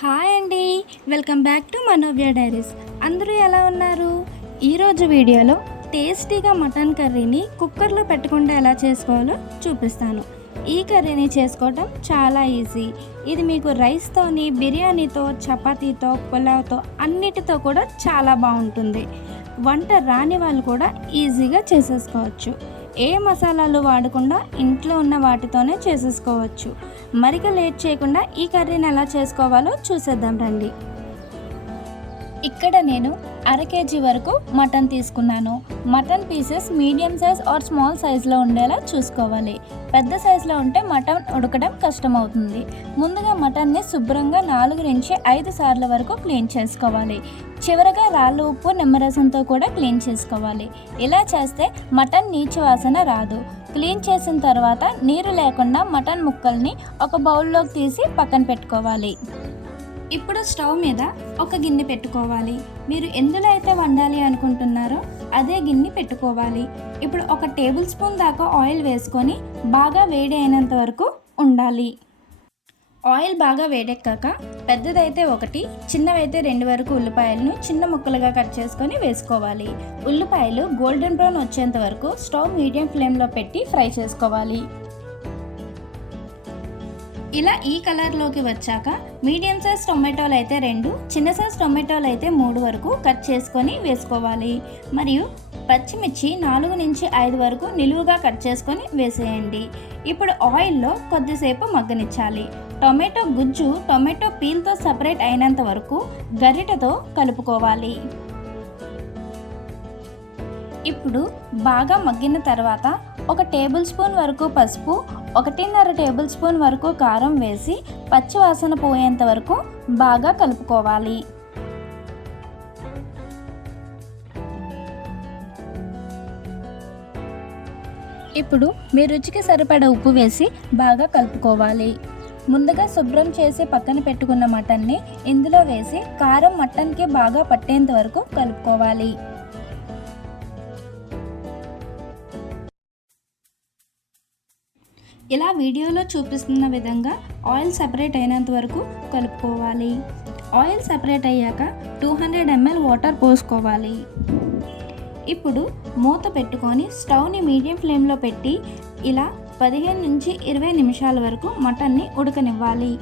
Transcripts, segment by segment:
Hi అండి. Welcome back to Manovya diaries. అందరూ ఎలా ఉన్నారు? ఈరోజు వీడియోలో టేస్టీగా మటన్ కర్రీని కుక్కర్లో పెట్టకుండా ఎలా చేసుకోవాలో చూపిస్తాను. ఈ కర్రీని చేసుకోవటం చాలా ఈజీ. ఇది మీకు రైస్తోని బిర్యానీతో చపాతీతో పులావ్తో అన్నిటితో కూడా చాలా బాగుంటుంది. వంట రాని వాళ్ళు కూడా ఈజీగా చేసేసుకోవచ్చు. ఏ మసాలాలు వాడకుండా ఇంట్లో ఉన్న వాటితోనే చేసేసుకోవచ్చు. మరిక లేట్ చేయకుండా ఈ కర్రీని ఎలా చేసుకోవాలో చూసేద్దాం రండి. ఇక్కడ నేను అర కేజీ వరకు మటన్ తీసుకున్నాను. Mutton pieces medium size or small సైజులో ఉండేలా చూసుకోవాలి. పెద్ద సైజులో ఉంటే మటన్ ఉడకడం కష్టమవుతుంది. ముందుగా మటన్ని శుభ్రంగా నాలుగు నుంచి ఐదు సార్లు వరకు క్లీన్ చేసుకోవాలి. చివరగా రాళ్ళు ఉప్పు నిమ్మరసంతో కూడా క్లీన్ చేసుకోవాలి. ఇలా చేస్తే మటన్ నీచు వాసన రాదు. క్లీన్ చేసిన తర్వాత నీరు లేకుండా మటన్ ముక్కల్ని ఒక బౌల్లోకి తీసి పక్కన పెట్టుకోవాలి. ఇప్పుడు స్టవ్ మీద ఒక గిన్నె పెట్టుకోవాలి. మీరు ఎందులో అయితే వండాలి అనుకుంటున్నారో అదే గిన్నె పెట్టుకోవాలి. ఇప్పుడు ఒక టేబుల్ స్పూన్ దాకా ఆయిల్ వేసుకొని బాగా వేడి అయినంత వరకు ఉండాలి. ఆయిల్ బాగా వేడెక్కాక పెద్దదైతే ఒకటి చిన్నవైతే రెండు వరకు ఉల్లిపాయలను చిన్న ముక్కలుగా కట్ చేసుకొని వేసుకోవాలి. ఉల్లిపాయలు గోల్డెన్ బ్రౌన్ వచ్చేంత వరకు స్టవ్ మీడియం ఫ్లేమ్లో పెట్టి ఫ్రై చేసుకోవాలి. ఇలా ఈ కలర్లోకి వచ్చాక మీడియం సైజ్ టొమాటోలు అయితే రెండు చిన్న సైజ్ టొమాటోలు అయితే మూడు వరకు కట్ చేసుకొని వేసుకోవాలి. మరియు పచ్చిమిర్చి నాలుగు నుంచి ఐదు వరకు నిలువుగా కట్ చేసుకొని వేసేయండి. ఇప్పుడు ఆయిల్లో కొద్దిసేపు మగ్గనిచ్చాలి. టొమాటో గుజ్జు టొమాటో పీల్తో సపరేట్ అయినంత వరకు గరిటెతో కలుపుకోవాలి. ఇప్పుడు బాగా మగ్గిన తర్వాత ఒక టేబుల్ స్పూన్ వరకు పసుపు ఒకటిన్నర టేబుల్ స్పూన్ వరకు కారం వేసి పచ్చివాసన పోయేంత వరకు బాగా కలుపుకోవాలి. ఇప్పుడు మీ రుచికి సరిపడ ఉప్పు వేసి బాగా కలుపుకోవాలి. ముందుగా శుభ్రం చేసి పక్కన పెట్టుకున్న మటన్ని ఇందులో వేసి కారం మటన్కి బాగా పట్టేంత వరకు కలుపుకోవాలి. ఇలా వీడియోలో చూపిస్తున్న విధంగా ఆయిల్ సపరేట్ అయినంత వరకు కలుపుకోవాలి. ఆయిల్ సపరేట్ అయ్యాక టూ హండ్రెడ్ ఎంఎల్ వాటర్ పోసుకోవాలి. ఇప్పుడు మూత పెట్టుకొని స్టవ్ని మీడియం ఫ్లేమ్లో పెట్టి ఇలా పదిహేను నుంచి ఇరవై నిమిషాల వరకు మటన్ని ఉడకనివ్వాలి.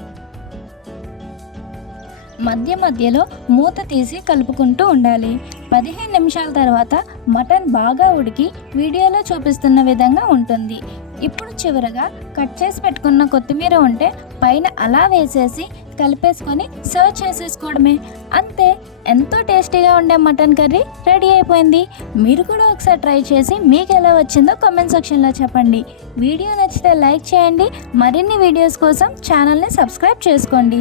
మధ్య మధ్యలో మూత తీసి కలుపుకుంటూ ఉండాలి. పదిహేను నిమిషాల తర్వాత మటన్ బాగా ఉడికి వీడియోలో చూపిస్తున్న విధంగా ఉంటుంది. ఇప్పుడు చివరగా కట్ చేసి పెట్టుకున్న కొత్తిమీర ఉంటే పైన అలా వేసేసి కలిపేసుకొని సర్వ్ చేసేసుకోవడమే. అంతే ఎంతో టేస్టీగా ఉండే మటన్ కర్రీ రెడీ అయిపోయింది. మీరు కూడా ఒకసారి ట్రై చేసి మీకు ఎలా వచ్చిందో కామెంట్ సెక్షన్లో చెప్పండి. వీడియో నచ్చితే లైక్ చేయండి. మరిన్ని వీడియోస్ కోసం ఛానల్ని సబ్స్క్రైబ్ చేసుకోండి.